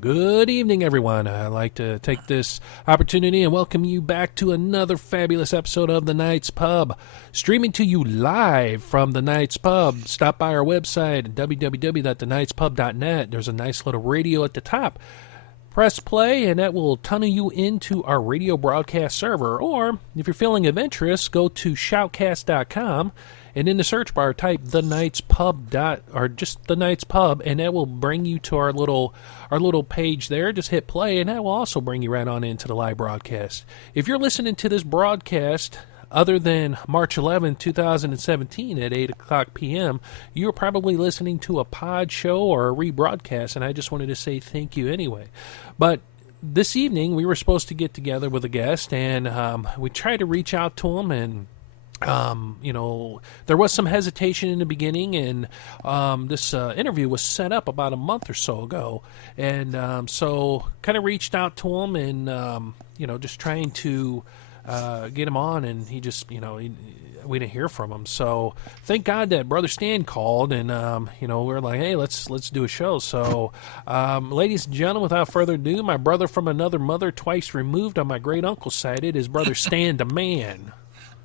Good evening, everyone. I'd like to take this opportunity and welcome you back to another fabulous episode of The Night's Pub, streaming to you live from The Night's Pub. Stop by our website, www.thenightspub.net. There's a nice little radio at the top. Press play, and that will tunnel you into our radio broadcast server. Or, if you're feeling adventurous, go to shoutcast.com. And in the search bar, type The Night's Pub or just The Night's Pub, and that will bring you to our little page there. Just hit play, and that will also bring you right on into the live broadcast. If you're listening to this broadcast other than March 11, 2017 at 8 o'clock p.m., you're probably listening to a pod show or a rebroadcast, and I just wanted to say thank you anyway. But this evening, we were supposed to get together with a guest, and we tried to reach out to him, and there was some hesitation in the beginning, and this interview was set up about a month or so ago, and so kind of reached out to him, and just trying to get him on, and he just we didn't hear from him. So thank God that Brother Stan called, and we're like, hey, let's do a show. So ladies and gentlemen, without further ado, my brother from another mother, twice removed on my great uncle's side, it is Brother Stan the Man.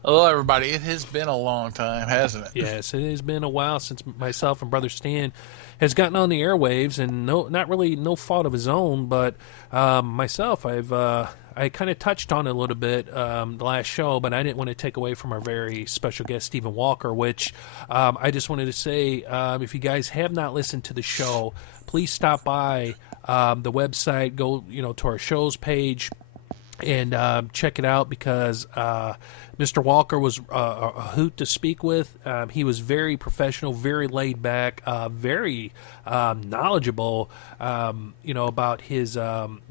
Hello, everybody. It has been a long time, hasn't it? Yes, it has been a while since myself and Brother Stan has gotten on the airwaves, and not really no fault of his own, but myself, I kind of touched on it a little bit the last show, but I didn't want to take away from our very special guest, Stephen Walker, which I just wanted to say, if you guys have not listened to the show, please stop by the website, go to our shows page, and check it out, because Mr. Walker was a hoot to speak with. He was very professional, very laid back, very knowledgeable. About his.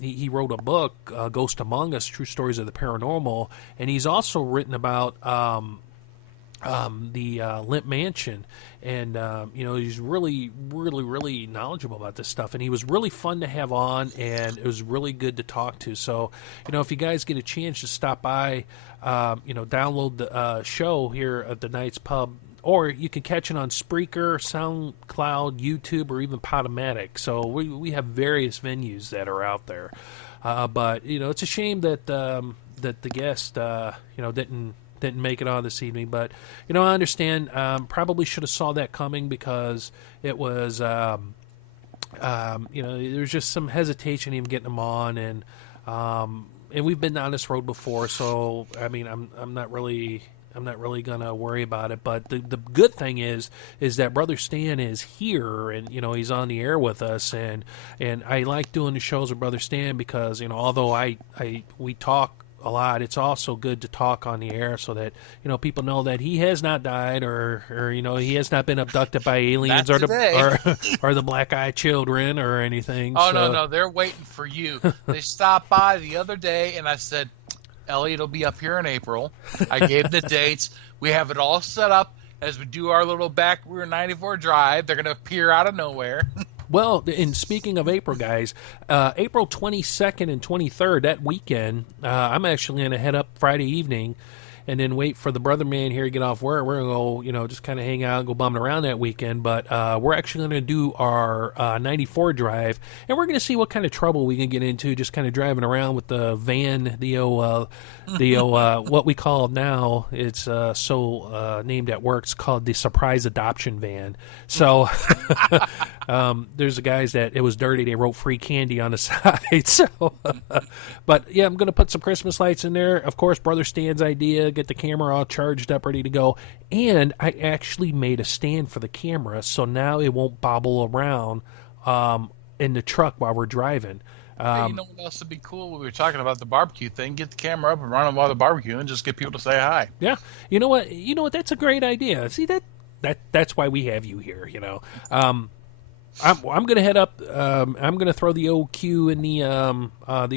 He wrote a book, Ghost Among Us: True Stories of the Paranormal, and he's also written about the Limp Mansion, and he's really, really, really knowledgeable about this stuff, and he was really fun to have on, and it was really good to talk to. So, if you guys get a chance to stop by, download the show here at the Night's Pub, or you can catch it on Spreaker, SoundCloud, YouTube, or even Podomatic. So we have various venues that are out there, but it's a shame that that the guest didn't make it on this evening, but I understand. Probably should have saw that coming, because it was there was just some hesitation even getting them on, and we've been down this road before, so I mean I'm not really gonna worry about it. But the good thing is that Brother Stan is here, and he's on the air with us, and I like doing the shows with Brother Stan, because although we talk a lot, it's also good to talk on the air, so that people know that he has not died, or he has not been abducted by aliens, or the black-eyed children or anything. Oh, so. No, they're waiting for you. They stopped by the other day, and I said, Elliot will be up here in April. I gave the dates. We have it all set up as we do our little back Route 94 drive. They're going to appear out of nowhere. Well, and speaking of April, guys, April 22nd and 23rd, that weekend, I'm actually going to head up Friday evening and then wait for the brother man here to get off work. We're going to go, just kind of hang out and go bumming around that weekend. But we're actually going to do our 94 drive, and we're going to see what kind of trouble we can get into just kind of driving around with the van, what we call now, it's named at work, it's called the surprise adoption van. So there's the guys that it was dirty, they wrote free candy on the side. So, but yeah, I'm going to put some Christmas lights in there. Of course, Brother Stan's idea, get the camera all charged up, ready to go. And I actually made a stand for the camera, so now it won't bobble around in the truck while we're driving. Hey, you know what else would be cool? We were talking about the barbecue thing. Get the camera up and run them while the barbecue, and just get people to say hi. Yeah, you know what? That's a great idea. See, that's why we have you here. I'm going to head up. I'm going to throw the old Q in the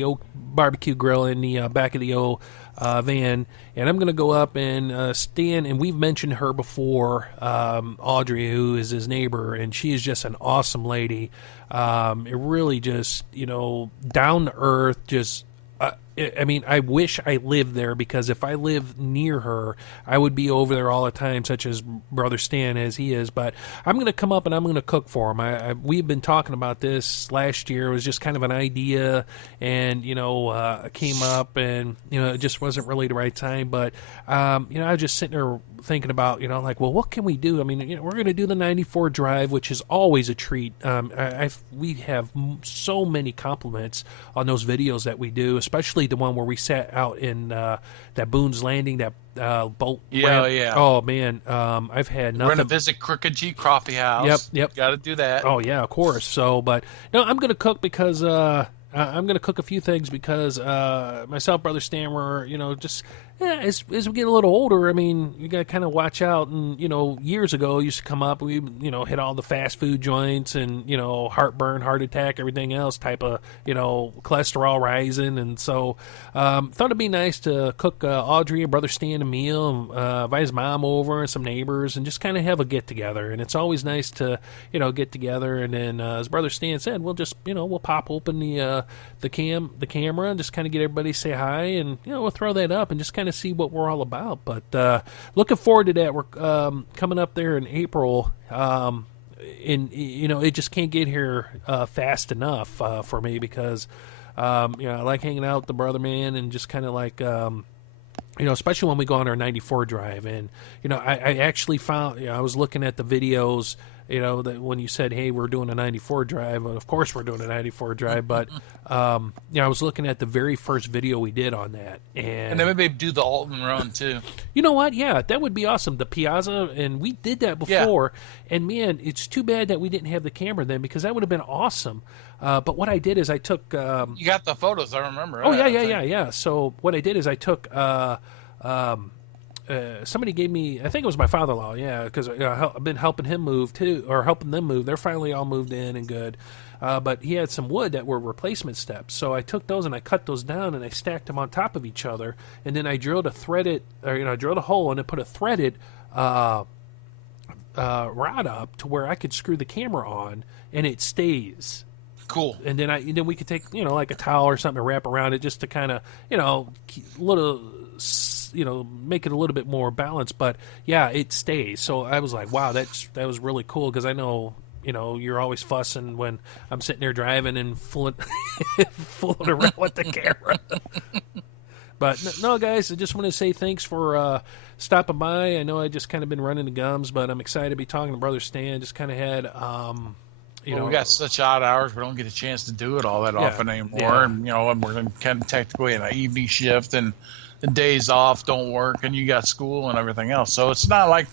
old barbecue grill in the back of the old van, and I'm going to go up and stand. And we've mentioned her before, Audrey, who is his neighbor, and she is just an awesome lady. It really just down to earth, just. I wish I lived there, because if I lived near her, I would be over there all the time, such as Brother Stan as he is. But I'm going to come up and I'm going to cook for him. We've been talking about this last year. It was just kind of an idea, and came up, and it just wasn't really the right time. But I was just sitting there thinking about well, what can we do? I mean, we're going to do the 94 drive, which is always a treat. We have so many compliments on those videos that we do, especially the one where we sat out in that Boone's Landing, that boat. Yeah. Oh man, I've had nothing. We're going to visit Crooked G Coffee House. Yep. Got to do that. Oh yeah, of course. So, but no, I'm going to cook, because I'm going to cook a few things, because myself, Brother Stan, were just as we get a little older, I mean, you got to kind of watch out. And years ago, used to come up, we hit all the fast food joints, and heartburn, heart attack, everything else type of cholesterol rising. And so thought it'd be nice to cook Audrey and Brother Stan a meal, invite his mom over and some neighbors, and just kind of have a get together. And it's always nice to get together. And then as Brother Stan said, we'll just we'll pop open the camera and just kind of get everybody to say hi, and we'll throw that up and just kind of see what we're all about. But looking forward to that. We're coming up there in April, and it just can't get here fast enough for me, because I like hanging out with the brother man, and just kind of like especially when we go on our 94 drive. And, I actually found, I was looking at the videos, that when you said, hey, we're doing a 94 drive, well, of course we're doing a 94 drive, but, I was looking at the very first video we did on that. And then maybe do the Alton run, too. You know what? Yeah, that would be awesome. The Piazza, and we did that before. Yeah. And, man, it's too bad that we didn't have the camera then, because that would have been awesome. But what I did is I took... you got the photos, I remember. Oh, yeah. So what I did is I took... somebody gave me, I think it was my father-in-law, because I've been helping him move too, or helping them move. They're finally all moved in and good. But he had some wood that were replacement steps. So I took those and I cut those down and I stacked them on top of each other. And then I drilled a hole and then put a threaded rod up to where I could screw the camera on and it stays. Cool. And then we could take, like a towel or something to wrap around it just to kind of, make it a little bit more balanced. But yeah, it stays. So I was like, wow, that was really cool, because I know, you're always fussing when I'm sitting there driving and fooling around with the camera. But no, guys, I just want to say thanks for stopping by. I know I just kind of been running the gums, but I'm excited to be talking to Brother Stan. Just kind of had... we got such odd hours, we don't get a chance to do it all that often anymore. Yeah. And, we're kind of technically in an evening shift, and the days off don't work, and you got school and everything else. So it's not like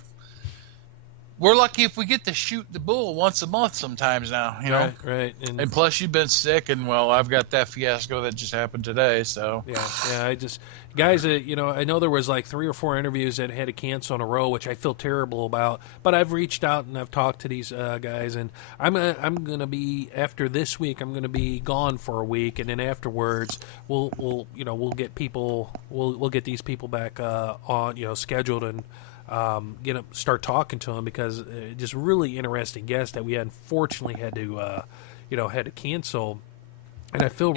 we're lucky if we get to shoot the bull once a month sometimes now, Right. And plus you've been sick, and I've got that fiasco that just happened today. So I just, guys, I know there was like 3 or 4 interviews that had to cancel in a row, which I feel terrible about, but I've reached out and I've talked to these guys, and I'm gonna be, after this week, I'm gonna be gone for a week, and then afterwards we'll get these people back on, scheduled, and start talking to them, because just really interesting guests that we unfortunately had to cancel. And I feel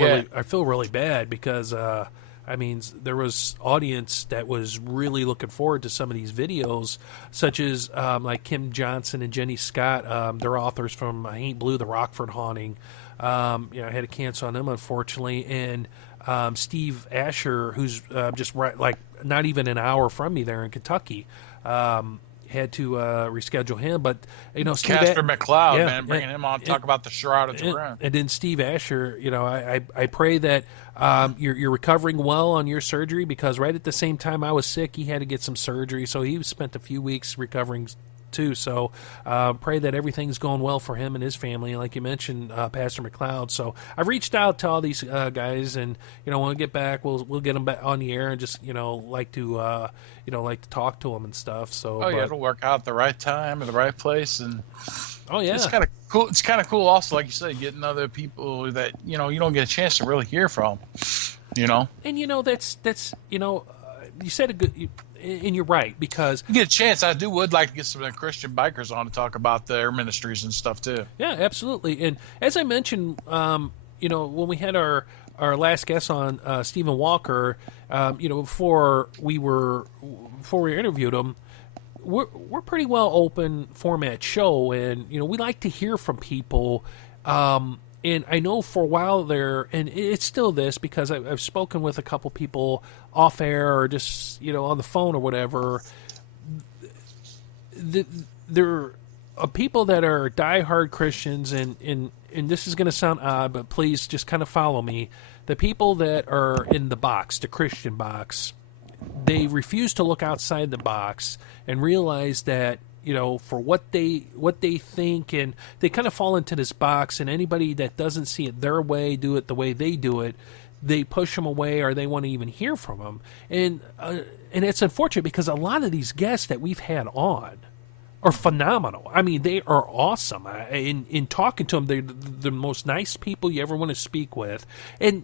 really bad, because there was audience that was really looking forward to some of these videos, such as like Kim Johnson and Jenny Scott. They're authors from I Ain't Blue, The Rockford Haunting. I had to cancel on them, unfortunately. And Steve Asher, who's just right, like not even an hour from me there in Kentucky, had to reschedule him. But Steve Casper McLeod, man, bringing him on to talk about the Shroud of Turin. And then Steve Asher, I pray that you're recovering well on your surgery, because right at the same time I was sick, he had to get some surgery, so he spent a few weeks recovering too. So pray that everything's going well for him and his family, and like you mentioned, Pastor McLeod. So I've reached out to all these guys, and when we get back, we'll get them back on the air, and just like to talk to them and stuff. So it'll work out at the right time in the right place. And it's kind of cool. It's kind of cool also, like you said, getting other people that you don't get a chance to really hear from. And that's you said a good. And you're right, because you get a chance. I would like to get some Christian bikers on to talk about their ministries and stuff too. Yeah, absolutely. And as I mentioned, when we had our last guest on, Stephen Walker, before we interviewed him, we're pretty well open format show, and we like to hear from people. And I know for a while there, and it's still this, because I've spoken with a couple people off air or just, on the phone or whatever. There are people that are diehard Christians, and this is going to sound odd, but please just kind of follow me. The people that are in the box, the Christian box, they refuse to look outside the box and realize that, for what they think, and they kind of fall into this box, and anybody that doesn't see it their way, do it the way they do it, they push them away, or they want to even hear from them. And it's unfortunate, because a lot of these guests that we've had on are phenomenal. I mean, they are awesome. In talking to them, they're the most nice people you ever want to speak with. And,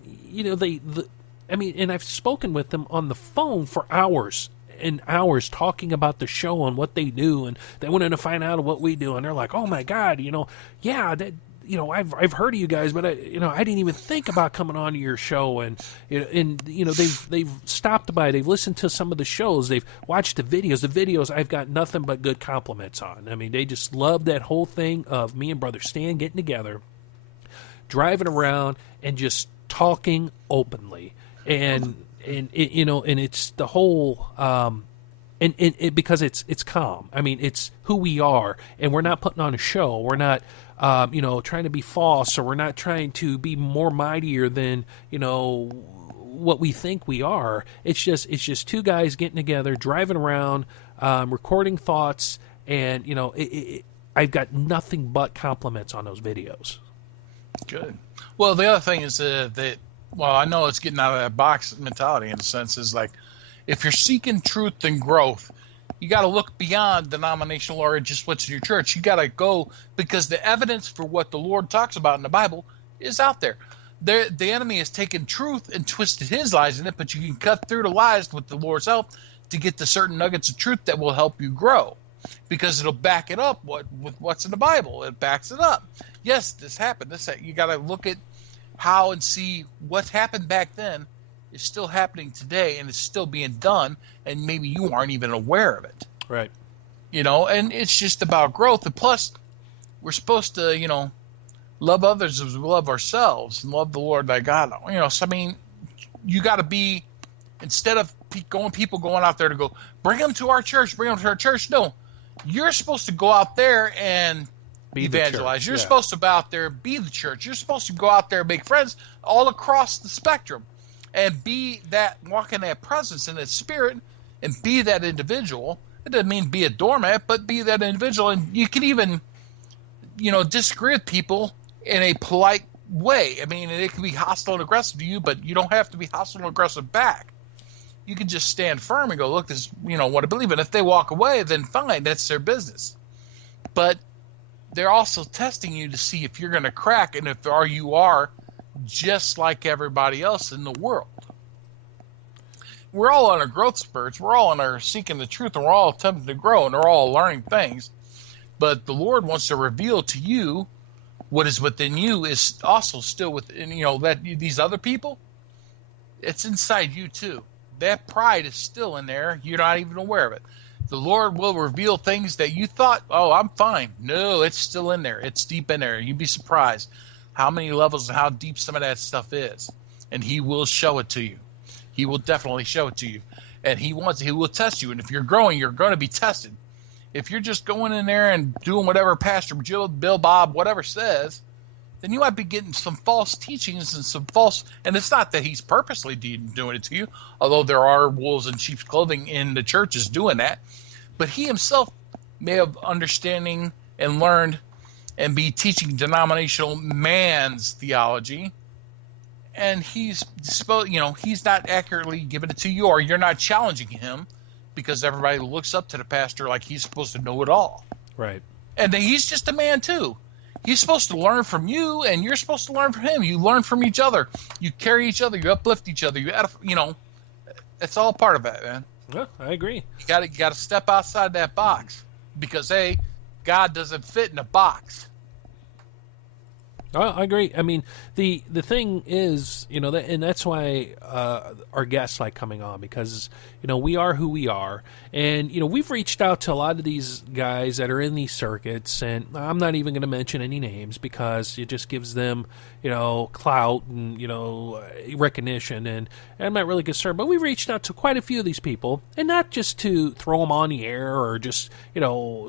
and I've spoken with them on the phone for hours and hours, talking about the show and what they do, and they wanted to find out what we do, and they're like, "Oh my God, I've heard of you guys, but I didn't even think about coming on to your show." And they've stopped by, they've listened to some of the shows, they've watched the videos. The videos I've got nothing but good compliments on. I mean, they just love that whole thing of me and Brother Stan getting together, driving around, and just talking openly. And and and it's the whole, and it because it's calm. I mean, it's who we are, and we're not putting on a show. We're not, trying to be false, or we're not trying to be more mightier than what we think we are. It's just two guys getting together, driving around, recording thoughts, and I've got nothing but compliments on those videos. Good. Well, the other thing is that I know it's getting out of that box mentality in a sense, is like, if you're seeking truth and growth, you got to look beyond denominational or just what's in your church. You got to go, because the evidence for what the Lord talks about in the Bible is out there. The enemy has taken truth and twisted his lies in it, but you can cut through the lies with the Lord's help to get the certain nuggets of truth that will help you grow, because it'll back it up with what's in the Bible. It backs it up. Yes, this happened. You got to look at how and see what happened back then is still happening today, and it's still being done, and maybe you aren't even aware of it. Right. And it's just about growth. And plus, we're supposed to, love others as we love ourselves, and love the Lord thy God. So I mean, you got to be, instead of people going out there to go, bring them to our church, no. You're supposed to go out there and evangelize. You're supposed to go out there and be the church. You're supposed to go out there and make friends all across the spectrum, and be that, walk in that presence and that spirit, and be that individual. It doesn't mean be a doormat, but be that individual. And you can even, disagree with people in a polite way. I mean, it can be hostile and aggressive to you, but you don't have to be hostile and aggressive back. You can just stand firm and go, look, this is, what I believe in. If they walk away, then fine, that's their business. But they're also testing you to see if you're going to crack, and if you are just like everybody else in the world. We're all on our growth spurts. We're all on our seeking the truth, and we're all attempting to grow, and we're all learning things. But the Lord wants to reveal to you what is within you is also still within, that these other people, it's inside you too. That pride is still in there. You're not even aware of it. The Lord will reveal things that you thought, oh, I'm fine. No, it's still in there. It's deep in there. You'd be surprised how many levels and how deep some of that stuff is. And he will show it to you. He will definitely show it to you. And he will test you. And if you're growing, you're going to be tested. If you're just going in there and doing whatever Pastor Jill, Bill, Bob, whatever says, then you might be getting some false teachings and some false, and it's not that he's purposely doing it to you, although there are wolves in sheep's clothing in the churches doing that. But he himself may have understanding and learned and be teaching denominational man's theology, and he's not accurately giving it to you, or you're not challenging him, because everybody looks up to the pastor like he's supposed to know it all. Right. And he's just a man too. He's supposed to learn from you, and you're supposed to learn from him. You learn from each other. You carry each other. You uplift each other. It's all part of it, man. Yeah, I agree. You got to step outside that box, because God doesn't fit in a box. I agree. I mean, the thing is, and that's why our guests like coming on, because we are who we are, and we've reached out to a lot of these guys that are in these circuits, and I'm not even going to mention any names because it just gives them clout and recognition, and I'm not really concerned. But we reached out to quite a few of these people, and not just to throw them on the air or just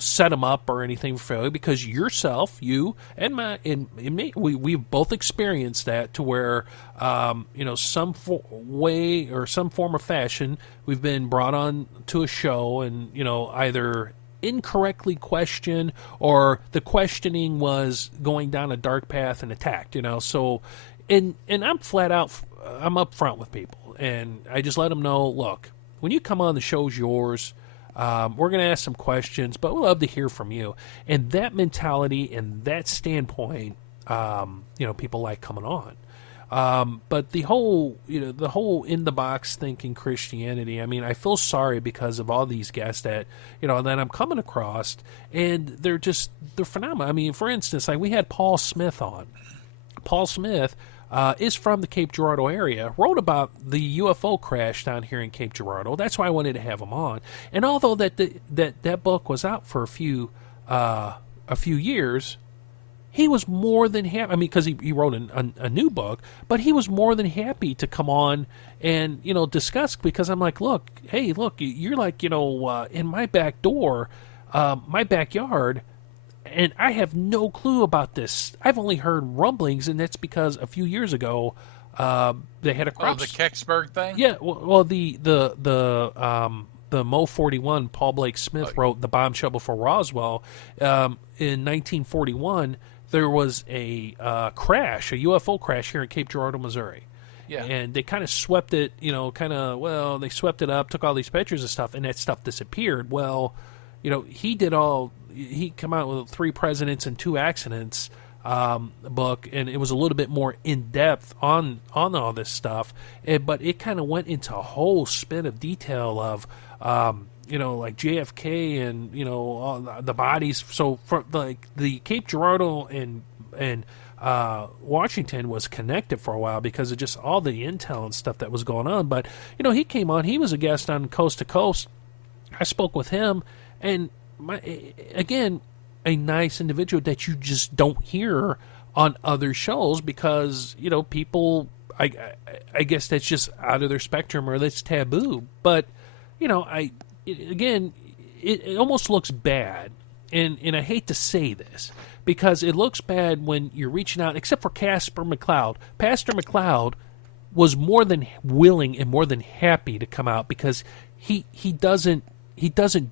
set them up or anything for failure, because you and me, we've both experienced that, to where some way or some form of fashion we've been brought on to a show and either incorrectly questioned, or the questioning was going down a dark path and attacked, so and I'm flat out, I'm up front with people, and I just let them know, look, when you come on, the show's yours. We're going to ask some questions, but we'd love to hear from you. And that mentality and that standpoint, people like coming on. But the whole in the box thinking Christianity, I mean, I feel sorry because of all these guests that I'm coming across, and they're phenomenal. I mean, for instance, we had Paul Smith on. Paul Smith is from the Cape Girardeau area, wrote about the UFO crash down here in Cape Girardeau. That's why I wanted to have him on. And although that book was out for a few years, he was more than happy. I mean, because he wrote a new book, but he was more than happy to come on and, discuss, because I'm like, look, you're like, in my back door, my backyard, and I have no clue about this. I've only heard rumblings, and that's because a few years ago, they had a crop. Oh, the Kecksburg thing? Yeah, well, the Mo 41, Paul Blake Smith wrote The Bombshell Before Roswell. In 1941, there was a crash, a UFO crash here in Cape Girardeau, Missouri. Yeah. And they kind of swept it, they swept it up, took all these pictures and stuff, and that stuff disappeared. Well, he come out with 3 Presidents and 2 Accidents book, and it was a little bit more in depth on all this stuff, but it kind of went into a whole spin of detail of like JFK and all the bodies. So for like the Cape Girardeau and Washington was connected for a while because of just all the intel and stuff that was going on. But he came on, he was a guest on Coast to Coast. I spoke with him, and again, a nice individual that you just don't hear on other shows because people, I guess that's just out of their spectrum or that's taboo. But it almost looks bad, and I hate to say this because it looks bad when you're reaching out, except for Casper McLeod. Pastor McLeod was more than willing and more than happy to come out because he doesn't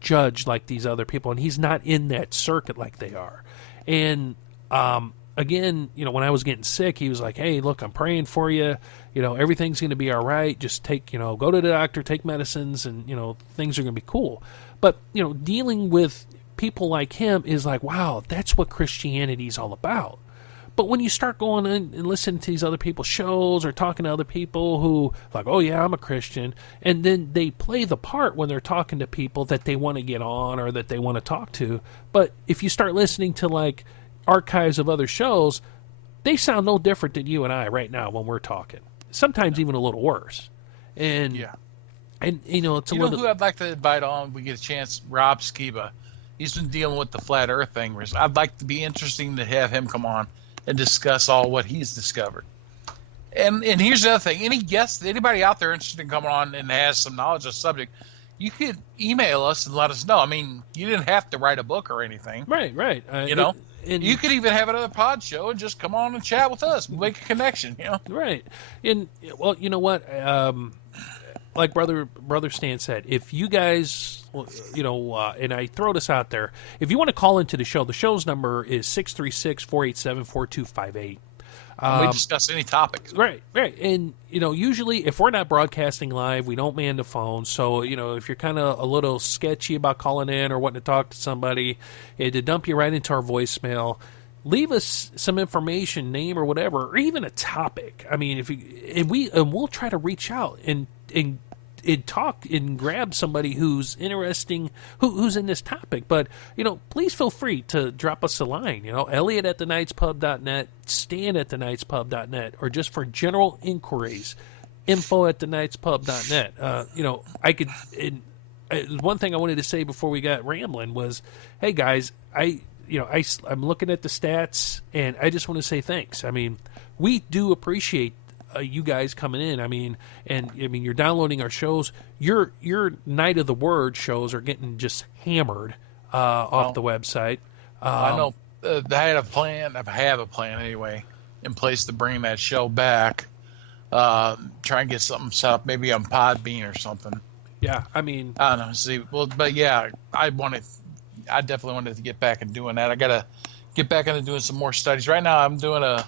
judge like these other people, and he's not in that circuit like they are. And again, when I was getting sick, he was like, "Hey, look, I'm praying for you. Everything's going to be all right. Just go to the doctor, take medicines, and things are going to be cool." But dealing with people like him is like, wow, that's what Christianity is all about. But when you start going in and listening to these other people's shows or talking to other people who like, oh yeah, I'm a Christian, and then they play the part when they're talking to people that they want to get on or that they want to talk to. But if you start listening to like archives of other shows, they sound no different than you and I right now when we're talking. Sometimes even a little worse. And yeah. And it's a little. little. Who I'd like to invite on? We get a chance. Rob Skiba. He's been dealing with the flat Earth thing. I'd like to be interesting to have him come on and discuss all what he's discovered. And here's the other thing: any guests, anybody out there interested in coming on and has some knowledge of the subject, you could email us and let us know. I mean, you didn't have to write a book or anything. Right. You could even have another pod show and just come on and chat with us, make a connection. Right. And well, you know what? Like Brother Stan said, if you guys, and I throw this out there, if you want to call into the show's number is 636-487-4258. We discuss any topics. Right. And, usually if we're not broadcasting live, we don't man the phone. So, if you're kind of a little sketchy about calling in or wanting to talk to somebody, to dump you right into our voicemail, leave us some information, name or whatever, or even a topic. I mean, we'll try to reach out and talk and grab somebody who's interesting, who's in this topic. But, please feel free to drop us a line, Elliot at thenightspub.net, Stan at thenightspub.net, or just for general inquiries, info at thenightspub.net. One thing I wanted to say before we got rambling was, hey guys, I'm looking at the stats and I just want to say thanks. I mean, we do appreciate you guys coming in. You're downloading our shows. Your Night of the Word shows are getting just hammered off the website. I know. I have a plan anyway in place to bring that show back. Try and get something set up, maybe on Podbean or something. Yeah, I don't know. But yeah, I definitely wanted to get back and doing that. I gotta get back into doing some more studies. Right now, I'm doing a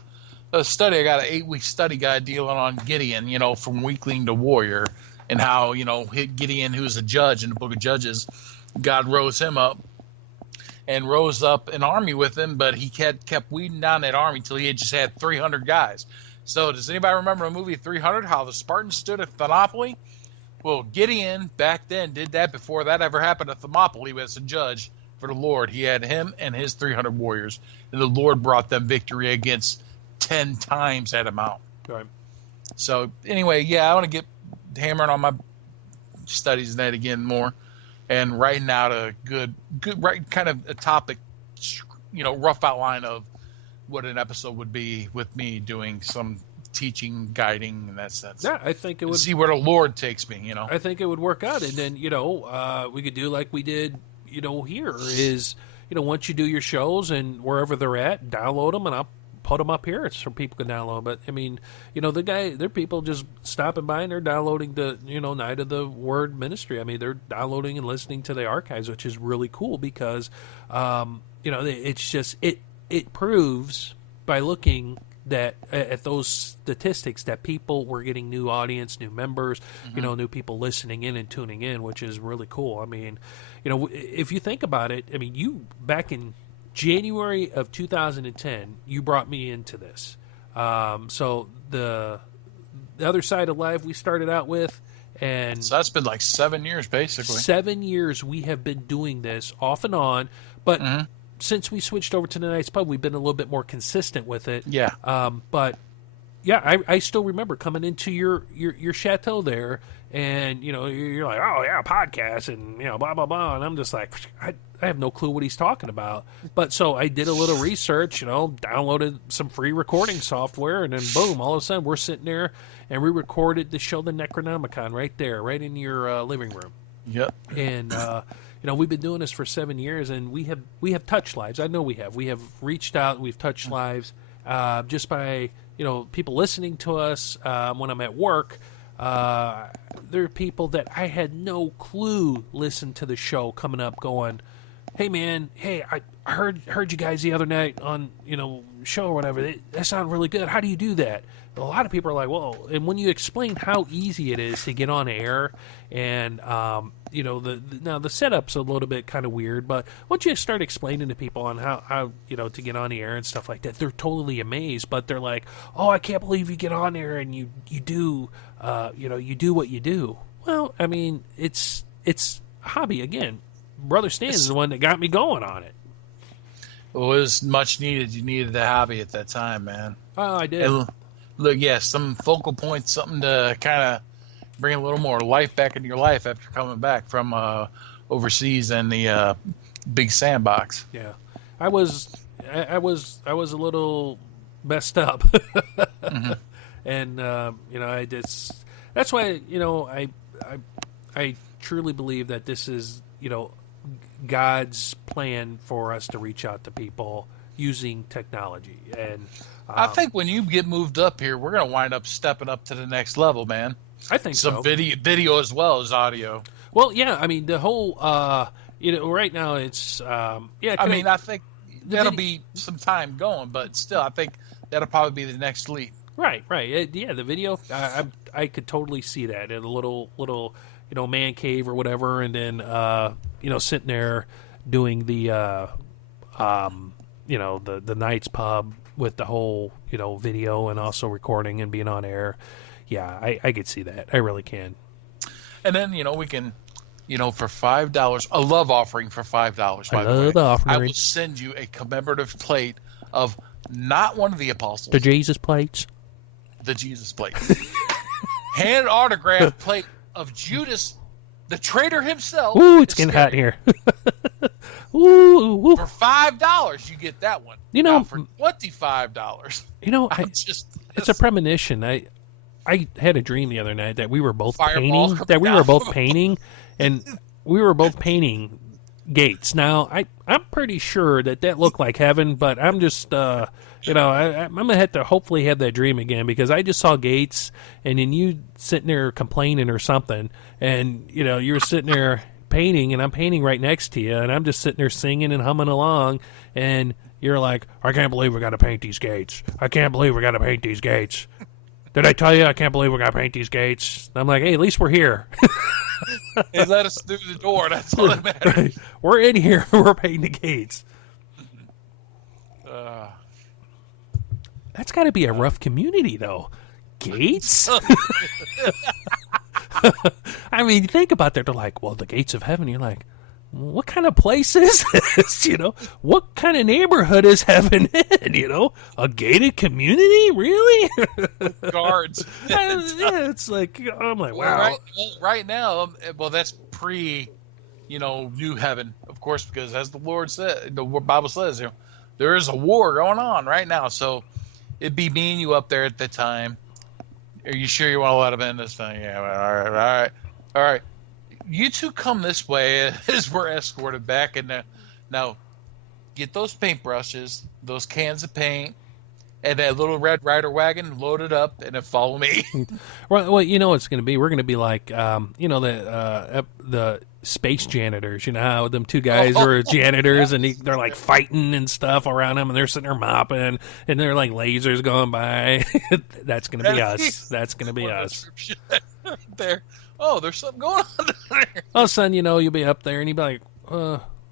study. I got an 8-week study guide dealing on Gideon, from weakling to warrior, and how, Gideon, who's a judge in the book of Judges, God rose him up and rose up an army with him, but he kept weeding down that army until he had just had 300 guys. So does anybody remember the movie 300, how the Spartans stood at Thermopylae? Well, Gideon back then did that before that ever happened at Thermopylae as a judge for the Lord. He had him and his 300 warriors, and the Lord brought them victory against 10 times that amount. Right. So anyway, yeah, I want to get hammering on my studies and that again more, and writing out a good right kind of a topic, rough outline of what an episode would be with me doing some teaching, guiding in that sense. Yeah, I think it would. See where the Lord takes me, I think it would work out. And then, we could do like we did, here is, once you do your shows and wherever they're at, download them and I'll put them up here so people can download. But, I mean, there are people just stopping by and they're downloading the, Night of the Word Ministry. I mean, they're downloading and listening to the archives, which is really cool because, it's just, it proves by looking that at those statistics that people were getting new audience, new members, new people listening in and tuning in, which is really cool. I mean, if you think about it, I mean, you back in January of 2010, you brought me into this. So the other side of life we started out with, and so that's been like 7 years, basically. 7 years we have been doing this off and on, but since we switched over to the Night's Pub, we've been a little bit more consistent with it. Yeah. But yeah, I still remember coming into your chateau there, and you're like, oh yeah, podcast, and blah blah blah, and I'm just like, I have no clue what he's talking about. But so I did a little research, downloaded some free recording software, and then boom, all of a sudden we're sitting there and we recorded the show, the Necronomicon, right there, right in your living room. Yep. And we've been doing this for 7 years, and we have touched lives. I know we have. We have reached out. We've touched lives just by people listening to us when I'm at work. There are people that I had no clue listened to the show coming up, going, "Hey man, I heard you guys the other night on show or whatever. That sounded really good. How do you do that?" A lot of people are like, "Whoa!" And when you explain how easy it is to get on air, and now the setup's a little bit kind of weird, but once you start explaining to people on how to get on the air and stuff like that, they're totally amazed. But they're like, "Oh, I can't believe you get on there and you do you do what you do." Well, I mean, it's a hobby again. Brother Stan is the one that got me going on it. It was much needed. You needed the hobby at that time, man. Oh, I did. And look, some focal points, something to kind of bring a little more life back into your life after coming back from overseas and the big sandbox. Yeah, I was a little messed up, and I just that's why I truly believe that this is God's plan for us to reach out to people using technology. And I think when you get moved up here, we're going to wind up stepping up to the next level, man. I think so. Some video as well as audio. Well, yeah, I mean, the whole, right now it's, I think that'll be some time going, but still, I think that'll probably be the next leap. Right. Yeah, the video, I could totally see that in a little, man cave or whatever, and then, sitting there doing the, the Night's Pub with the whole, video and also recording and being on air. Yeah, I could see that. I really can. And then, we can, for $5, a love offering for $5, by the way. Offering. I will send you a commemorative plate of not one of the apostles. The Jesus plates. The Jesus plate. Hand autographed plate of Judas, the traitor himself. Ooh, it's getting hot here. Ooh. For $5, you get that one. Now, for $25. It's a premonition. I had a dream the other night that we were both painting. And we were both painting gates. Now, I'm pretty sure that looked like heaven, but I'm just, I'm going to have to hopefully have that dream again, because I just saw gates, and then you sitting there complaining or something, and, you were sitting there painting, and I'm painting right next to you, and I'm just sitting there singing and humming along, and you're like, "I can't believe we got to paint these gates. I can't believe we got to paint these gates. Did I tell you I can't believe we got to paint these gates?" And I'm like, "Hey, at least we're here." They let us through the door. That's all that matters. Right. We're in here. We're painting the gates. That's got to be a rough community, though. Gates? I mean, think about that. They're like, "Well, the gates of heaven." You're like, what kind of place is this? What kind of neighborhood is heaven in? A gated community? Really? Guards. Yeah, it's like, I'm like, wow. Right now, that's pre, new heaven, of course, because as the Lord said, the Bible says, there is a war going on right now. So it'd be me and you up there at the time. Are you sure you want to let him in this thing? Yeah, all right. You two come this way as we're escorted back. And now get those paintbrushes, those cans of paint, and that little Red Ryder wagon, load it up, and then follow me. Well, you know what it's going to be? We're going to be like, the space janitors. You know how them two guys are janitors, and they're like fighting and stuff around them, and they're sitting there mopping, and they're like lasers going by. That's going to be us. That's going to be us. There. Oh, there's something going on there. All of a sudden, you'll be up there, and you'll be like,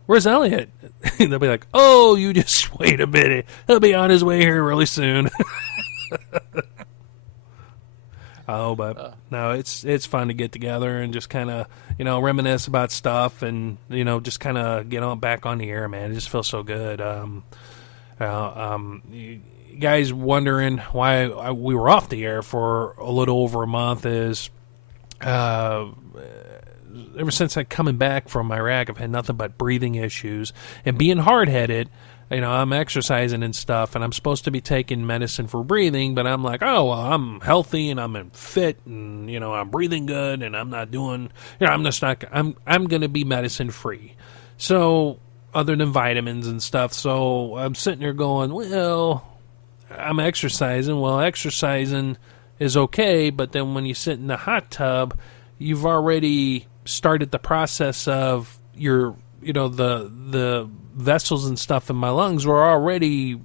where's Elliot? And they'll be like, oh, you just wait a minute. He'll be on his way here really soon. But no, it's fun to get together and just kind of, reminisce about stuff and, just kind of get on back on the air, man. It just feels so good. You guys wondering why we were off the air for a little over a month is... ever since I coming back from Iraq, I've had nothing but breathing issues and being hard-headed. I'm exercising and stuff, and I'm supposed to be taking medicine for breathing, but I'm like, oh, well, I'm healthy and I'm fit and, I'm breathing good and I'm not doing, I'm just not, I'm going to be medicine free. So other than vitamins and stuff. So I'm sitting there going, well, I'm exercising. Well, exercising is okay, but then when you sit in the hot tub, you've already started the process of your, the vessels and stuff in my lungs were already,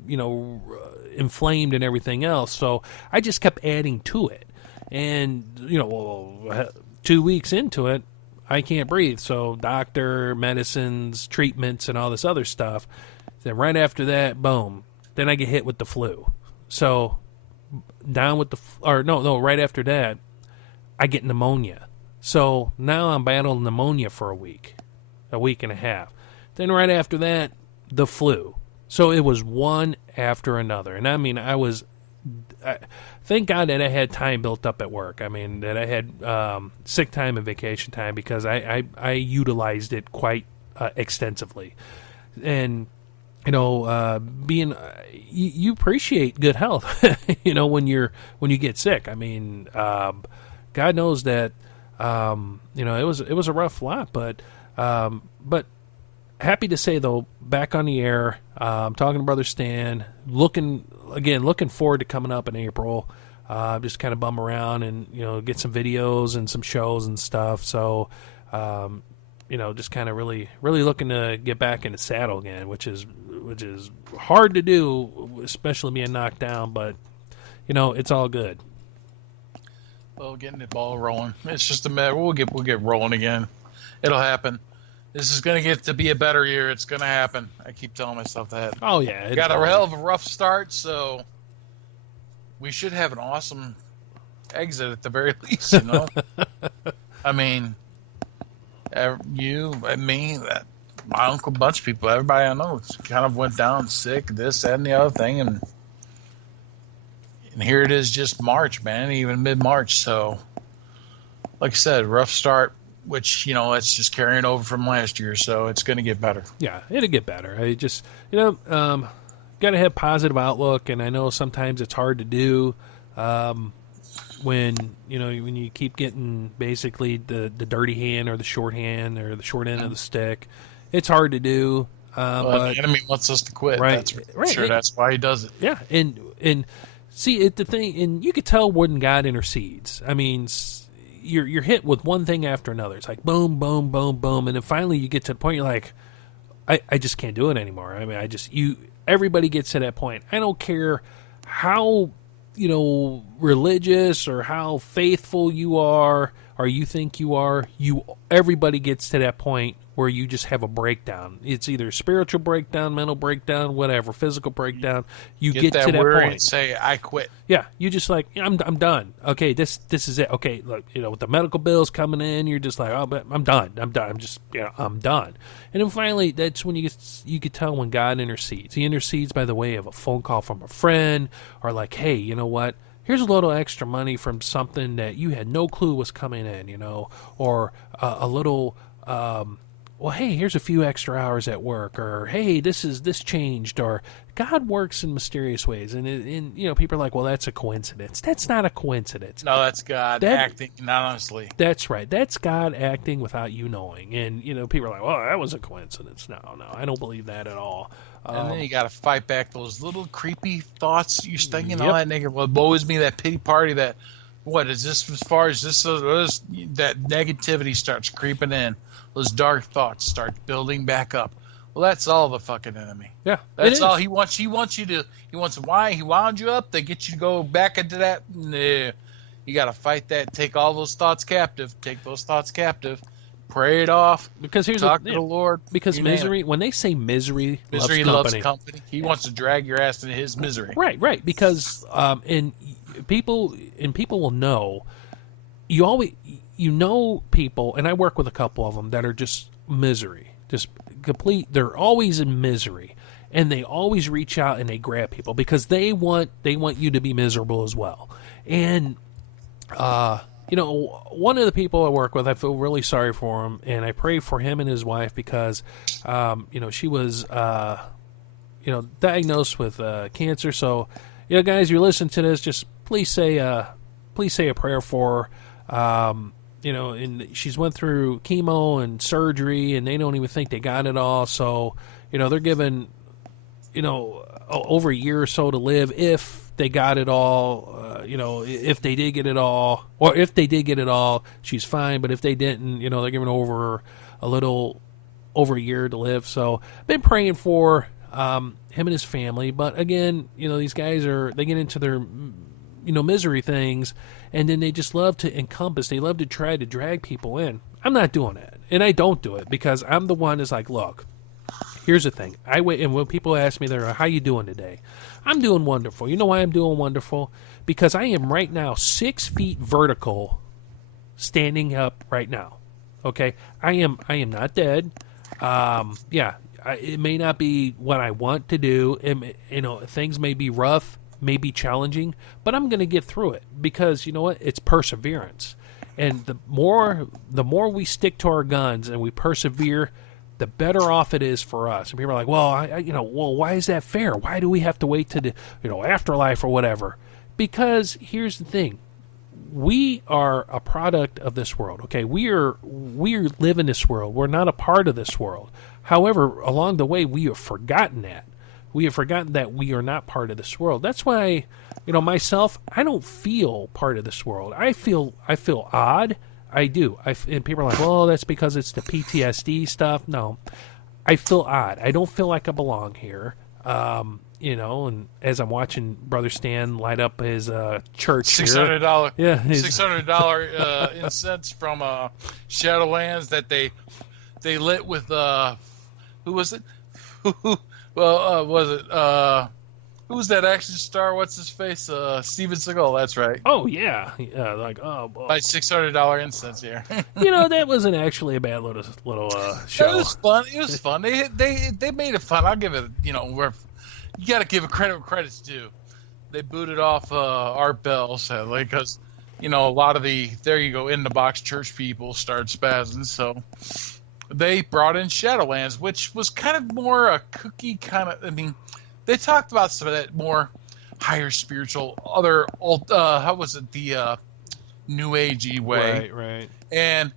inflamed and everything else. So I just kept adding to it. And, 2 weeks into it, I can't breathe. So doctor, medicines, treatments, and all this other stuff. Then right after that, boom, then I get hit with the flu. So down with right after that, I get pneumonia. So now I'm battling pneumonia for a week and a half. Then right after that, the flu. So it was one after another. And I mean, thank God that I had time built up at work. I mean, that I had sick time and vacation time because I utilized it quite extensively. And, being, you appreciate good health, when you get sick. I mean, God knows that, it was a rough lot, but happy to say though, back on the air, talking to Brother Stan, looking forward to coming up in April. Just kind of bum around and, get some videos and some shows and stuff. So, just kind of really, really looking to get back in the saddle again, which is hard to do, especially being knocked down, but it's all good. Well, getting the ball rolling. It's just a matter. We'll get rolling again. It'll happen. This is going to get to be a better year. It's going to happen. I keep telling myself that. Oh, yeah. Got a hell of a rough start, so we should have an awesome exit at the very least, I mean, you and me, my uncle, a bunch of people, everybody I know kind of went down sick, this, that, and the other thing, and here it is just March, man, even mid-March. So, like I said, rough start, which, it's just carrying over from last year. So it's going to get better. Yeah, it'll get better. I just, got to have positive outlook. And I know sometimes it's hard to do when you keep getting basically the dirty hand or the short hand or the short end of the stick. It's hard to do. But the enemy wants us to quit. Right, that's for sure. That's why he does it. Yeah. And see, the thing, and you could tell when God intercedes. I mean, you're hit with one thing after another. It's like boom, boom, boom, boom, and then finally you get to the point you're like, I just can't do it anymore. I mean, everybody gets to that point. I don't care how religious or how faithful you are or you think you are. Everybody gets to that point where you just have a breakdown. It's either spiritual breakdown, mental breakdown, whatever, physical breakdown. You get to that point and say, I quit. Yeah, you just like, I'm done. Okay, this is it. Okay, look, with the medical bills coming in, you're just like, oh, but I'm done. I'm just, I'm done. And then finally, that's when you could tell when God intercedes. He intercedes by the way of a phone call from a friend, or like, hey, you know what? Here's a little extra money from something that you had no clue was coming in, or a little well, hey, here's a few extra hours at work, or hey, this changed, or God works in mysterious ways, and people are like, well, that's a coincidence. That's not a coincidence. No, that's God acting anonymously. That's right. That's God acting without you knowing, and people are like, well, that was a coincidence. No, I don't believe that at all. And then you got to fight back those little creepy thoughts you're thinking. All that negative. Well, woe is me, that pity party. That what is this? As far as this, that negativity starts creeping in. Those dark thoughts start building back up. Well, that's all the fucking enemy. Yeah, that's all he wants. He wants why he wound you up. They get you to go back into that. Nah. You got to fight that. Take all those thoughts captive. Take those thoughts captive. Pray it off. Because talk to the Lord. Because misery, when they say misery loves company. He wants to drag your ass into his misery. Right. Because and people will know. You know people, and I work with a couple of them that are just misery, just complete. They're always in misery, and they always reach out and they grab people because they want you to be miserable as well. And one of the people I work with, I feel really sorry for him, and I pray for him and his wife because, she was, diagnosed with cancer. So, guys, you listen to this, just please say a prayer for her. And she's went through chemo and surgery, and they don't even think they got it all. So, they're given, over a year or so to live if they got it all. If they did get it all, or if they did get it all, she's fine. But if they didn't, they're giving over a year to live. So, been praying for him and his family. But again, these guys they get into their misery things, and then they just love to encompass. They love to try to drag people in. I'm not doing that, and I don't do it because I'm the one that's like, look, here's the thing. I wait, and when people ask me, they're like, how you doing today? I'm doing wonderful. You know why I'm doing wonderful? Because I am right now 6 feet vertical, standing up right now. Okay, I am not dead. It may not be what I want to do. Things may be rough, may be challenging, but I'm going to get through it because you know what? It's perseverance. And the more we stick to our guns and we persevere, the better off it is for us. And people are like, well, why is that fair? Why do we have to wait to the afterlife or whatever? Because here's the thing. We are a product of this world, okay? We live in this world. We're not a part of this world. However, along the way, we have forgotten that. We have forgotten that we are not part of this world. That's why, myself, I don't feel part of this world. I feel odd. I do. And people are like, well, that's because it's the PTSD stuff. No, I feel odd. I don't feel like I belong here. And as I'm watching Brother Stan light up his church $600, yeah, $600 incense from Shadowlands that they lit with who was it? Was it who was that action star? What's his face? Steven Seagal. That's right. Oh yeah, by $600 incense here. That wasn't actually a bad little show. It was fun. It was fun. They made it fun. I'll give it. You got to give it credit where credit's due. They booted off Art Bell, sadly, because a lot of the in the box church people started spazzing. So they brought in Shadowlands, which was kind of more a kooky kind of. I mean, they talked about some of that more higher spiritual, other old. How was it, the New Agey way? Right. And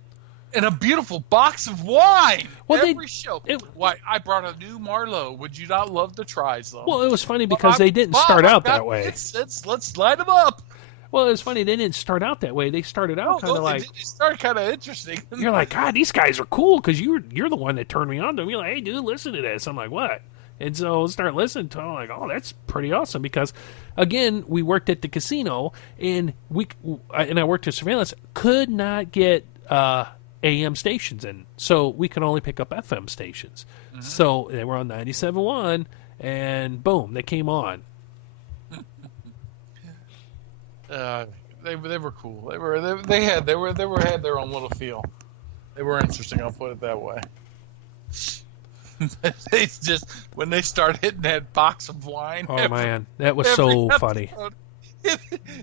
a beautiful box of wine. Well, every show. Why I brought a new Marlowe. Would you not love to try some? Well, it was funny because they didn't start out that way. Let's light them up. Well, it's funny. They didn't start out that way. They started out kind of like. They started kind of interesting. You're like, God, these guys are cool because you're the one that turned me on to them. You're like, hey, dude, listen to this. I'm like, what? And so start listening to them. Like, oh, that's pretty awesome because, again, we worked at the casino and I worked at surveillance. Could not get AM stations in, so we could only pick up FM stations. Mm-hmm. So they were on 97.1, and boom, they came on. They were cool. They had their own little feel. They were interesting. I'll put it that way. They just when they start hitting that box of wine. Oh man, that was so funny.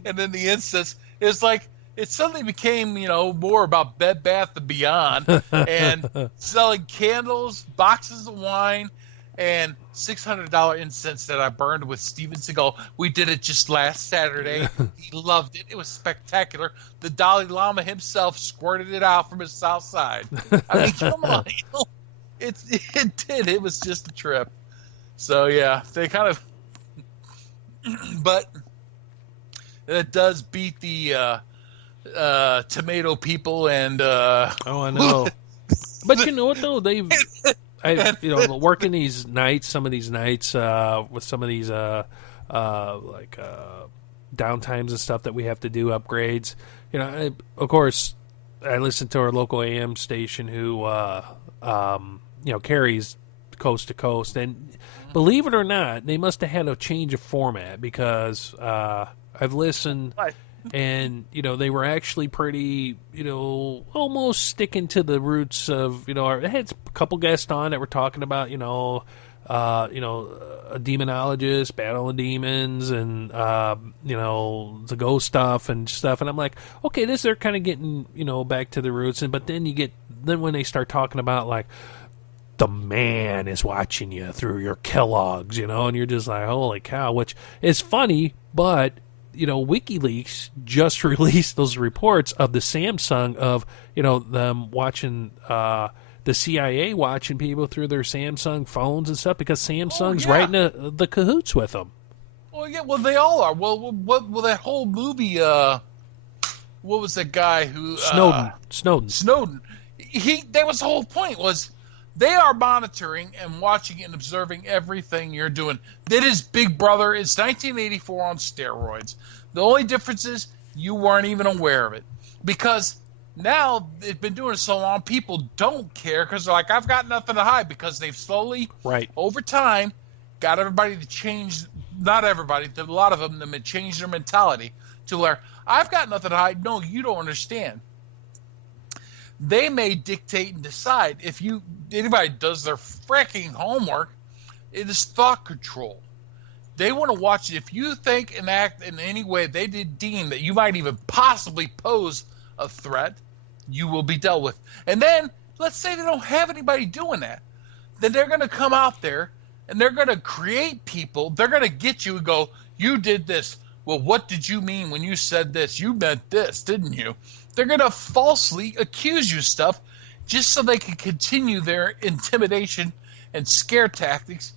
And then the incense is like it suddenly became, more about Bed Bath & Beyond and selling candles, boxes of wine, and $600 incense that I burned with Steven Seagal. We did it just last Saturday. He loved it. It was spectacular. The Dalai Lama himself squirted it out from his south side. I mean, come on. It did. It was just a trip. So, yeah, they kind of... But it does beat the tomato people and... Oh, I know. But you know what, though? Working these nights, some of these nights with some of these downtimes and stuff that we have to do, upgrades. Of course, I listen to our local AM station who, carries coast to coast. And believe it or not, they must have had a change of format because I've listened... And, they were actually pretty, almost sticking to the roots of, I had a couple guests on that were talking about, a demonologist, battling demons, and, the ghost stuff. And I'm like, okay, they're kind of getting, back to the roots. But then when they start talking about, like, the man is watching you through your Kellogg's, and you're just like, holy cow, which is funny, but... WikiLeaks just released those reports of the Samsung of, them watching, the CIA watching people through their Samsung phones and stuff because Samsung's right in the cahoots with them. Well, yeah, well, they all are. Well, that whole movie, what was that guy who... Snowden. That was the whole point was... They are monitoring and watching and observing everything you're doing. That is Big Brother. It's 1984 on steroids. The only difference is you weren't even aware of it. Because now they've been doing it so long, people don't care because they're like, I've got nothing to hide because they've slowly, over time, got everybody to change, not everybody, a lot of them have changed their mentality to where, I've got nothing to hide. No, you don't understand. They may dictate and decide if anybody does their freaking homework, it is thought control. They want to watch it. If you think and act in any way they did deem that you might even possibly pose a threat, you will be dealt with. And then, let's say they don't have anybody doing that. Then they're going to come out there and they're going to create people. They're going to get you and go, you did this. Well, what did you mean when you said this? You meant this, didn't you? They're going to falsely accuse you of stuff just so they can continue their intimidation and scare tactics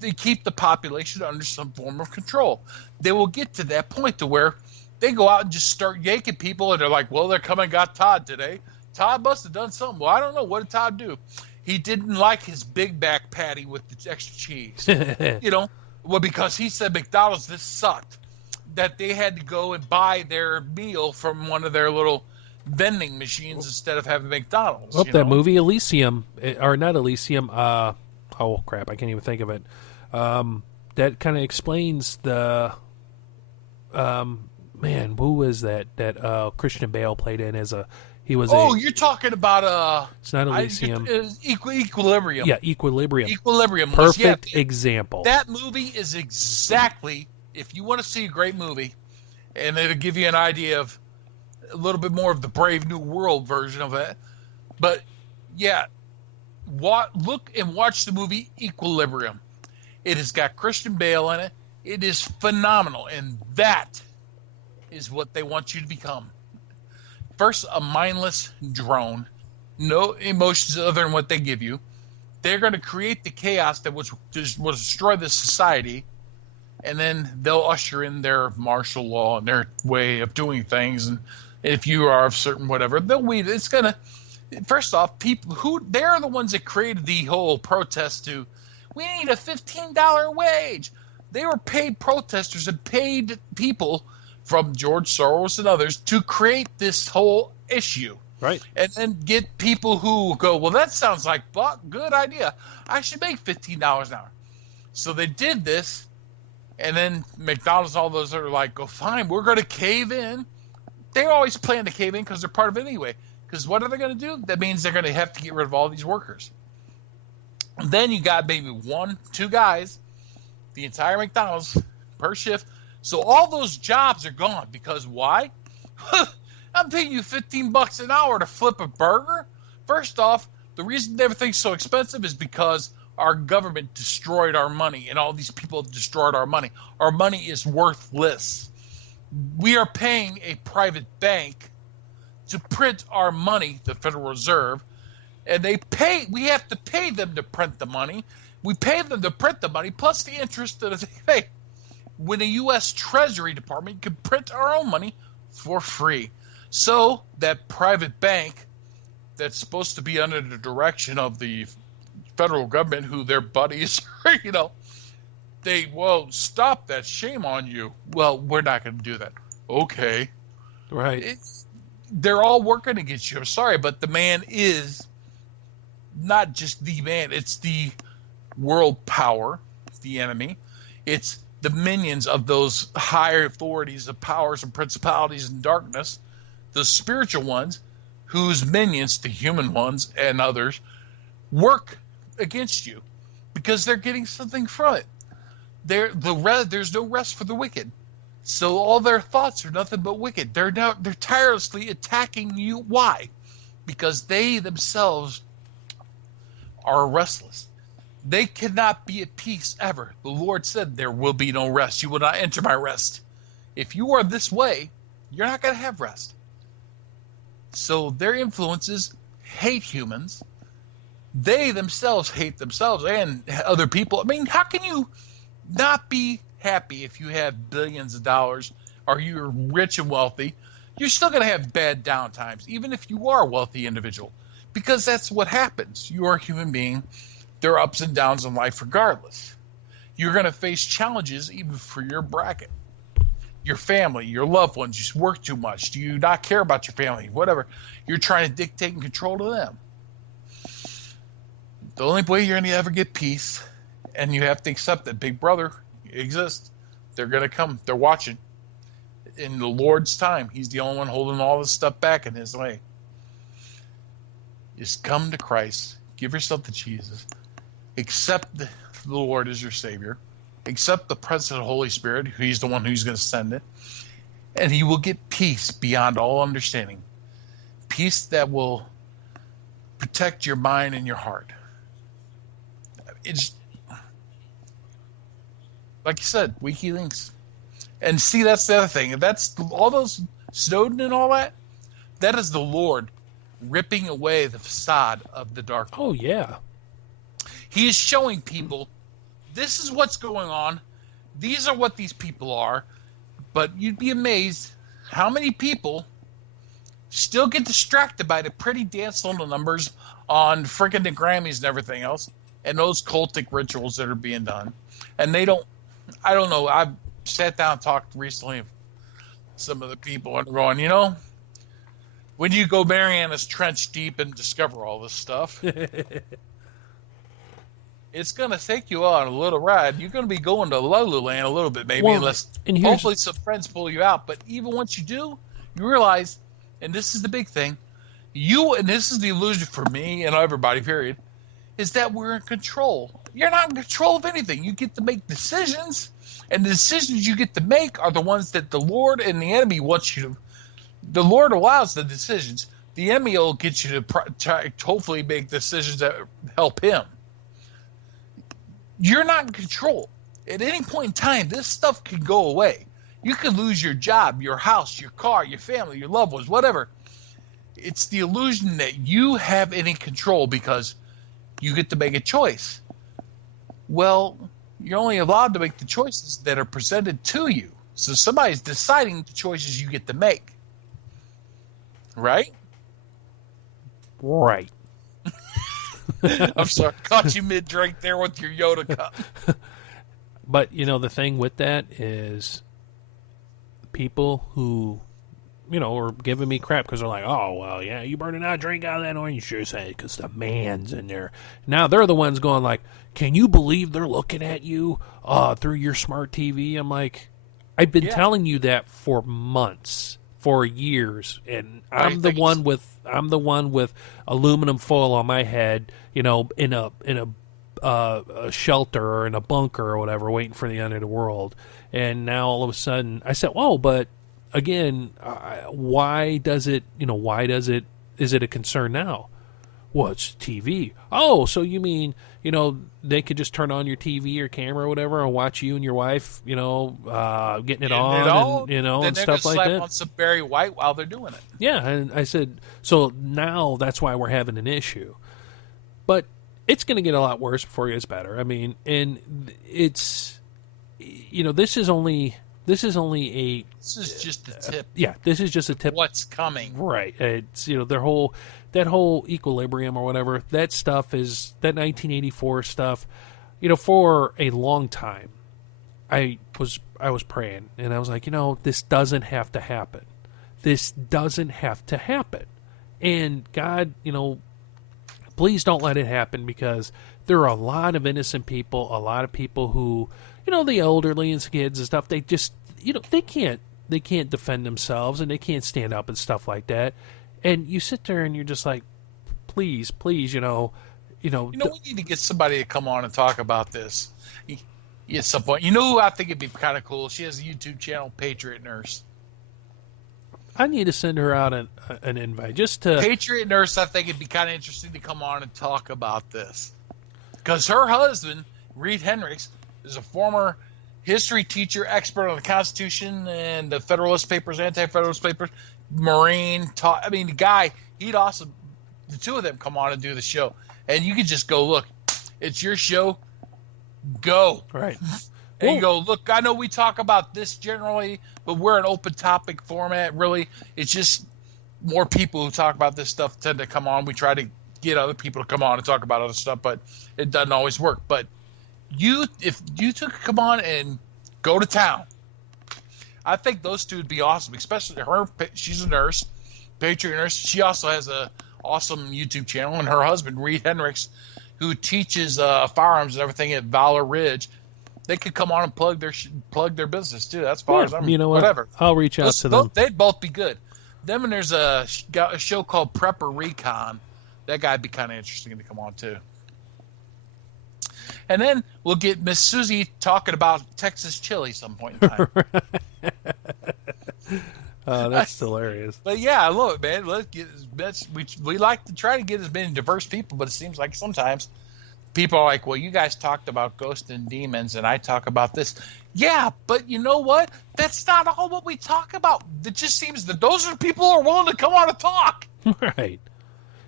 to keep the population under some form of control. They will get to that point to where they go out and just start yanking people and they're like, well, they're coming and got Todd today. Todd must have done something. Well, I don't know. What did Todd do? He didn't like his Big Mac patty with the extra cheese. Well, because he said McDonald's, this sucked. That they had to go and buy their meal from one of their little vending machines instead of having McDonald's. That movie Elysium, or not Elysium, oh crap, I can't even think of it. That kind of explains the, who was that Christian Bale played in as you're talking about, it's not Elysium. Equilibrium. Yeah, Equilibrium. Equilibrium. Perfect example. That movie is exactly, if you want to see a great movie, and it'll give you an idea of a little bit more of the Brave New World version of it. But, yeah, look and watch the movie Equilibrium. It has got Christian Bale in it. It is phenomenal, and that is what they want you to become. First, a mindless drone. No emotions other than what they give you. They're going to create the chaos that will destroy this society, and then they'll usher in their martial law and their way of doing things. And if you are of certain whatever, it's going to, first off, people they're the ones that created the whole protest to, we need a $15 wage. They were paid protesters and paid people from George Soros and others to create this whole issue. Right. And then get people who go, well, that sounds like a good idea. I should make $15 an hour. So they did this, and then McDonald's, all those are like, go, fine, we're going to cave in. They always plan to cave in because they're part of it anyway. Because what are they going to do? That means they're going to have to get rid of all these workers. And then you got maybe 1-2 guys, the entire McDonald's per shift. So all those jobs are gone because why? I'm paying you $15 an hour to flip a burger. First off, the reason everything's so expensive is because our government destroyed our money, and all these people destroyed our money. Our money is worthless. We are paying a private bank to print our money, the Federal Reserve, and we have to pay them to print the money. We pay them to print the money plus the interest that they pay. When the U.S. Treasury Department can print our own money for free. So that private bank that's supposed to be under the direction of the federal government, who their buddies are, stop that. Shame on you. Well, we're not going to do that. Okay. Right. They're all working against you. I'm sorry, but the man is not just the man. It's the world power, the enemy. It's the minions of those higher authorities, the powers and principalities in darkness, the spiritual ones, whose minions, the human ones and others, work against you because they're getting something from it. There's no rest for the wicked. So all their thoughts are nothing but wicked. They're tirelessly attacking you. Why? Because they themselves are restless. They cannot be at peace ever. The Lord said there will be no rest. You will not enter my rest. If you are this way, you're not going to have rest. So their influences hate humans. They themselves hate themselves and other people. I mean, how can you not be happy if you have billions of dollars or you're rich and wealthy? You're still going to have bad downtimes, even if you are a wealthy individual, because that's what happens. You are a human being. There are ups and downs in life regardless. You're going to face challenges even for your bracket, your family, your loved ones. You work too much. Do you not care about your family? Whatever. You're trying to dictate and control to them. The only way you're going to ever get peace, and you have to accept that Big Brother exists. They're going to come. They're watching. In the Lord's time, He's the only one holding all this stuff back in His way. Just come to Christ. Give yourself to Jesus. Accept the Lord as your Savior. Accept the presence of the Holy Spirit. He's the one who's going to send it. And you will get peace beyond all understanding. Peace that will protect your mind and your heart. It's, like you said, WikiLeaks. And see, that's the other thing. That's all those Snowden and all that. That is the Lord ripping away the facade of the dark. Oh, yeah. He is showing people, this is what's going on. These are what these people are. But you'd be amazed how many people still get distracted by the pretty dance little numbers on freaking the Grammys and everything else, and those cultic rituals that are being done. And they don't, I don't know, I've sat down and talked recently with some of the people and going, when you go Mariana's Trench deep and discover all this stuff, it's going to take you on a little ride. You're going to be going to Lululand a little bit, maybe, unless hopefully some friends pull you out. But even once you do, you realize, and this is the big thing, and this is the illusion for me and everybody, period, is that we're in control. You're not in control of anything. You get to make decisions, and the decisions you get to make are the ones that the Lord and the enemy wants you to. The Lord allows the decisions. The enemy will get you to hopefully make decisions that help him. You're not in control. At any point in time, this stuff can go away. You can lose your job, your house, your car, your family, your loved ones, whatever. It's the illusion that you have any control because you get to make a choice. Well, you're only allowed to make the choices that are presented to you. So somebody's deciding the choices you get to make. Right? Right. I'm sorry. Caught you mid-drink there with your Yoda cup. But, the thing with that is people who, are giving me crap because they're like, oh, well, yeah, you better not drink out of that orange juice because the man's in there. Now they're the ones going like, can you believe they're looking at you through your smart TV? I'm like, I've been telling you that for months, for years, and I'm the one with aluminum foil on my head, in a shelter or in a bunker or whatever, waiting for the end of the world. And now all of a sudden, I said, "Whoa!" But again, why does it? Is it a concern now? Well, it's TV. Oh, so you mean, they could just turn on your TV or camera or whatever and watch you and your wife, getting it on, and, and stuff like that? Slap on some Barry White while they're doing it. Yeah, and I said, so now that's why we're having an issue. But it's going to get a lot worse before it gets better. I mean, and it's, this is just the tip. Yeah, this is just a tip. What's coming? Right. It's that whole equilibrium or whatever. That stuff is that 1984 stuff. For a long time, I was praying and I was like, this doesn't have to happen. This doesn't have to happen. And God, please don't let it happen, because there are a lot of innocent people, a lot of people who, the elderly and kids and stuff, they just, they can't defend themselves and they can't stand up and stuff like that. And you sit there and you're just like, please, we need to get somebody to come on and talk about this at some point. You know who I think it'd be kind of cool? She has a YouTube channel, Patriot Nurse. I need to send her out an invite just to... Patriot Nurse, I think it'd be kind of interesting to come on and talk about this. Because her husband, Reed Hendricks, is a former history teacher, expert on the Constitution and the Federalist Papers, Anti-Federalist Papers, Marine. The guy, the two of them come on and do the show. And you could just go, look, it's your show, go. Right. And you go, look, I know we talk about this generally, but we're an open topic format, really. It's just more people who talk about this stuff tend to come on. We try to get other people to come on and talk about other stuff, but it doesn't always work. But if you two could come on and go to town, I think those two would be awesome, especially her. She's a nurse, Patriot Nurse. She also has a awesome YouTube channel, and her husband, Reed Hendricks, who teaches firearms and everything at Valor Ridge. They could come on and plug their business too. That's far as I'm. Whatever. I'll reach out to them. They'd both be good. Them, and there's a show called Prepper Recon. That guy'd be kind of interesting to come on too. And then we'll get Miss Susie talking about Texas chili some point in time. That's hilarious. But yeah, I love it, man. Let's get we like to try to get as many diverse people, but it seems like sometimes people are like, well, you guys talked about ghosts and demons, and I talk about this. Yeah, but you know what? That's not all what we talk about. It just seems that those are the people who are willing to come on and talk. Right.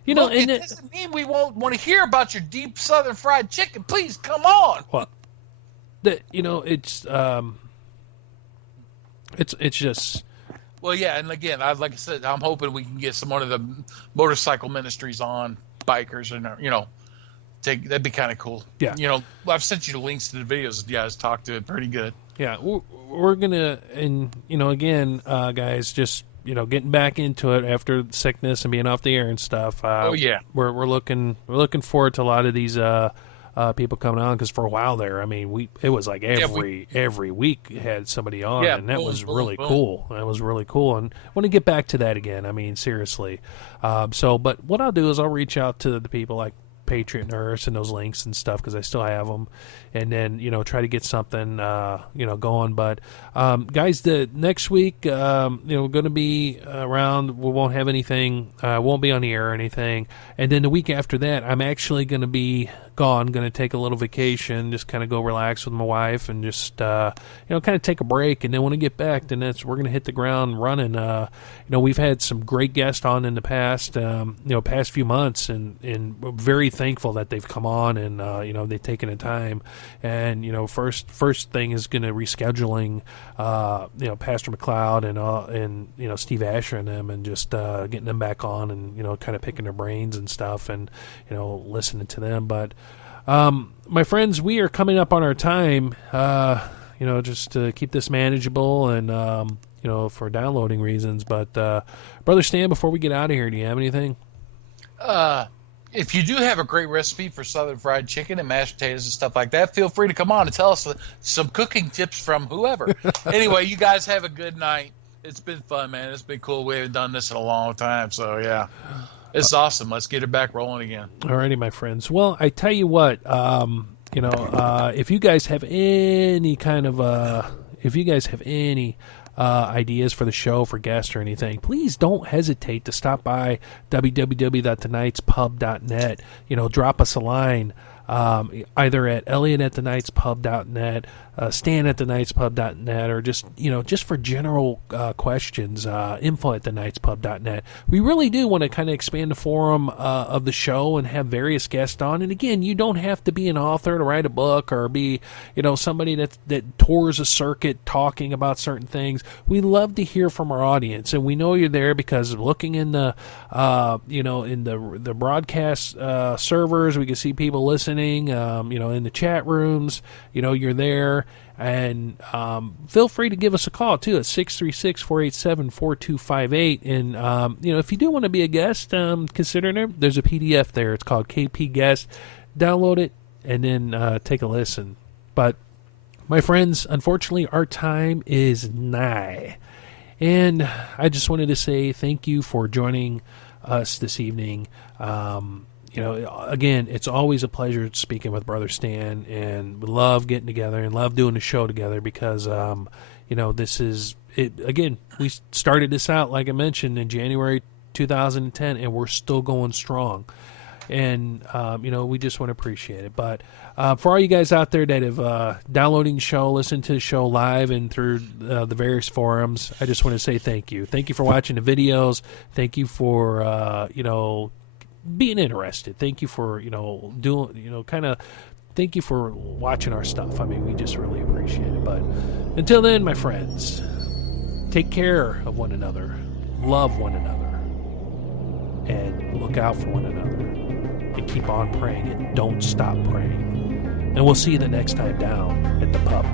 Look, it doesn't mean we won't want to hear about your deep Southern fried chicken. Please come on. Well, it's just. Well, yeah, and again, like I said, I'm hoping we can get some one of the motorcycle ministries on, bikers, and that'd be kind of cool. Yeah. I've sent you the links to the videos that you guys talked to. Pretty good. Yeah, we're gonna, and again, guys, just getting back into it after sickness and being off the air and stuff. We're looking forward to a lot of these people coming on, because for a while there, it was like every week had somebody on, and that was really cool. That was really cool, and I want to get back to that again. Seriously. But what I'll do is I'll reach out to the people like Patriot Nurse and those links and stuff, because I still have them, and then try to get something going. But guys, the next week we're going to be around. We won't have anything. Won't be on the air or anything. And then the week after that, I'm actually going to be gone. Going to take a little vacation, just kind of go relax with my wife, and just kind of take a break. And then when I get back, then we're going to hit the ground running. We've had some great guests on in the past past few months, and we're very thankful that they've come on, and they've taken the time. And first thing is going to rescheduling Pastor McLeod and Steve Asher and them, and just getting them back on, and kind of picking their brains and stuff, and listening to them. But my friends, we are coming up on our time, just to keep this manageable, and for downloading reasons. But Brother Stan, before we get out of here, do you have anything? If you do have a great recipe for Southern fried chicken and mashed potatoes and stuff like that, feel free to come on and tell us some cooking tips from whoever. Anyway, you guys have a good night. It's been fun, man. It's been cool. We haven't done this in a long time, so yeah. It's awesome. Let's get it back rolling again. Alrighty, my friends. Well, I tell you what, if you guys have any kind of, ideas for the show, for guests or anything, please don't hesitate to stop by www.thenightspub.net. Drop us a line. Either at elliot@thenightspub.net, stan@thenightspub.net, or just for general questions, info@thenightspub.net. We really do want to kind of expand the forum of the show and have various guests on. And again, you don't have to be an author to write a book or be somebody that tours a circuit talking about certain things. We love to hear from our audience, and we know you're there because looking in the in the broadcast servers, we can see people listening. In the chat rooms, you're there. And feel free to give us a call, too, at 636-487-4258. And, if you do want to be a guest, consider it. There's a PDF there. It's called KP Guest. Download it and then take a listen. But, my friends, unfortunately, our time is nigh. And I just wanted to say thank you for joining us this evening. Again, it's always a pleasure speaking with Brother Stan, and we love getting together and love doing the show together because, this is it. Again, we started this out, like I mentioned, in January 2010, and we're still going strong. And, we just want to appreciate it. But for all you guys out there that have downloading the show, listened to the show live and through the various forums, I just want to say thank you. Thank you for watching the videos. Thank you for, being interested. Thank you for thank you for watching our stuff. I mean, we just really appreciate it. But until then, my friends, take care of one another, love one another, and look out for one another, and keep on praying and don't stop praying. And we'll see you the next time down at the pub.